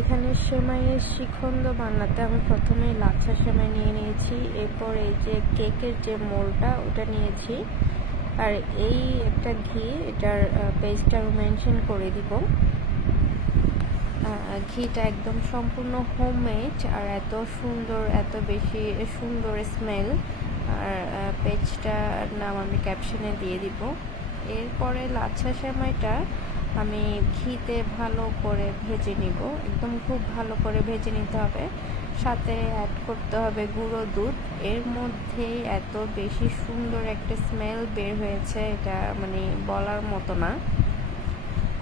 এখানে সেমাইয়ের শিখন্দ বানাতে আমি প্রথমে লাচ্ছা সেমাই নিয়ে নিয়েছি। এরপর এই যে কেকের যে মোলটা, ওটা নিয়েছি। আর এই একটা ঘি, এটার পেজটা আমি মেনশন করে দিব। ঘিটা একদম সম্পূর্ণ হোমমেড আর এত সুন্দর, এত বেশি সুন্দর স্মেল আর পেজটার নাম আমি ক্যাপশনে দিয়ে দিব। এরপরে লাচ্ছা সেমাইটা আমি ঘিতে ভালো করে ভেজে নিব। একদম খুব ভালো করে ভেজে নিতে হবে। সাথে অ্যাড করতে হবে গুঁড়ো দুধ। এর মধ্যে এত বেশি সুন্দর একটা স্মেল বের হয়েছে, এটা মানে বলার মতো না।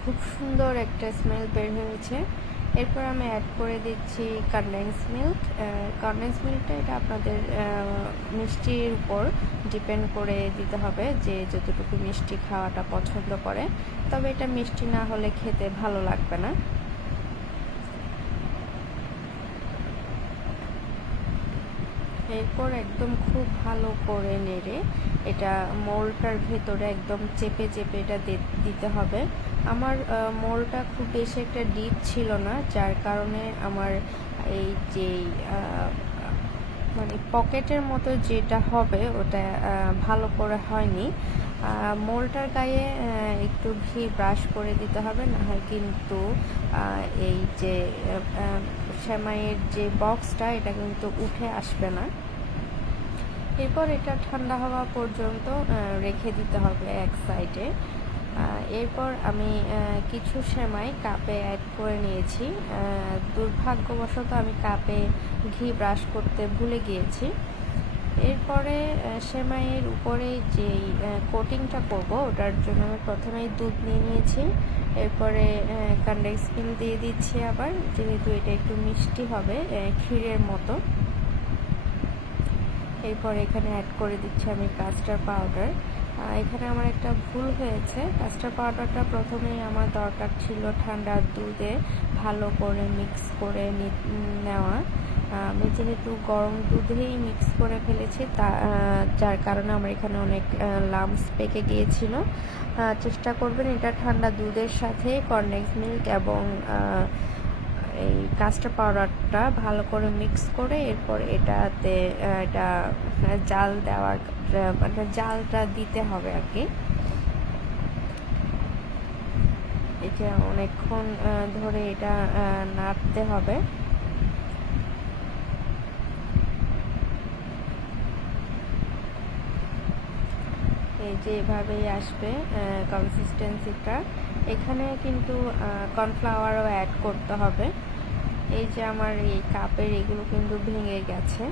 খুব সুন্দর একটা স্মেল বের হয়েছে। এরপর আমি অ্যাড করে দিচ্ছি কনডেন্স মিল্ক কনডেন্স মিল্কটা এটা আপনাদের মিষ্টির উপর ডিপেন্ড করে দিতে হবে যে যতটুকু মিষ্টি খাওয়াটা পছন্দ করে। তবে এটা মিষ্টি না হলে খেতে ভালো লাগবে না। এরপর একদম খুব ভালো করে নেড়ে এটা মোলটার ভেতরে একদম চেপে চেপে এটা দিতে হবে। আমার মোলটা খুব বেশি একটা ডিপ ছিল না, যার কারণে আমার এই যে মানে পকেটের মতো যেটা হবে ওটা ভালো করে হয়নি। মোলটার গায়ে একটু ঘি ব্রাশ করে দিতে হবে না হয় কিন্তু এই যে সেমাইয়ের যে বক্সটা, এটা কিন্তু উঠে আসবে না। এরপর এটা ঠান্ডা হওয়া পর্যন্ত রেখে দিতে হবে এক সাইডে এরপর আমি কিছু সেমাই কাপে অ্যাড করে নিয়েছি। দুর্ভাগ্যবশত আমি কাপে ঘি ব্রাশ করতে ভুলে গিয়েছি। এরপরে সেমাইয়ের উপরে যেই কোটিংটা করব, ওটার জন্য আমি প্রথমেই দুধ নিয়ে নিয়েছি। এরপরে কন্ডেন্স মিল্ক দিয়ে দিচ্ছি আবার, যেহেতু এটা একটু মিষ্টি হবে ক্ষীরের মতো। এরপর এখানে অ্যাড করে দিচ্ছি আমি কাস্টার পাউডার এখানে আমার একটা ভুল হয়েছে। কাস্টার পাউডারটা প্রথমেই আমার দরকার ছিল ঠান্ডা দুধে ভালো করে মিক্স করে নেওয়া। আমি যেহেতু গরম দুধেই মিক্স করে ফেলেছি, তা যার কারণে আমার এখানে অনেক লামস পেকে গিয়েছিল। চেষ্টা করবেন এটা ঠান্ডা দুধের সাথে কর্নেক্স মিল্ক এবং এই কাস্টার পাউডারটা ভালো করে মিক্স করে এরপর এটাতে, এটা জাল দেওয়ার মানে জালটা দিতে হবে আর কি। এটা অনেকক্ষণ ধরে এটা নাড়তে হবে। এই যে এভাবেই আসবে কনসিস্টেন্সিটা এখানে কিন্তু কর্নফ্লাওয়ারও অ্যাড করতে হবে। এই যে আমার এই কাপের এগুলো কিন্তু ভেঙে গেছে।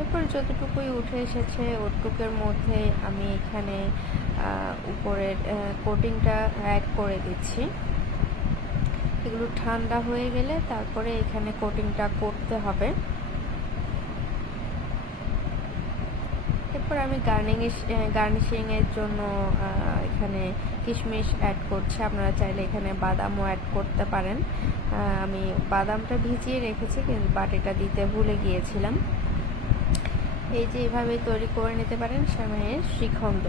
এরপর যতটুকুই উঠে এসেছে, ওটুকের মধ্যে আমি এখানে উপরের কোটিংটা অ্যাড করে দিচ্ছি। এগুলো ঠান্ডা হয়ে গেলে তারপরে এখানে কোটিংটা করতে হবে। এরপর আমি গার্নিশ গার্নিশিংয়ের জন্য এখানে কিশমিশ অ্যাড করছি। আপনারা চাইলে এখানে বাদামও অ্যাড করতে পারেন। আমি বাদামটা ভিজিয়ে রেখেছি, কিন্তু বাটিটা দিতে ভুলে গিয়েছিলাম। এই যে এভাবে তৈরি করে নিতে পারেন সেমাইয়ের শ্রীখণ্ড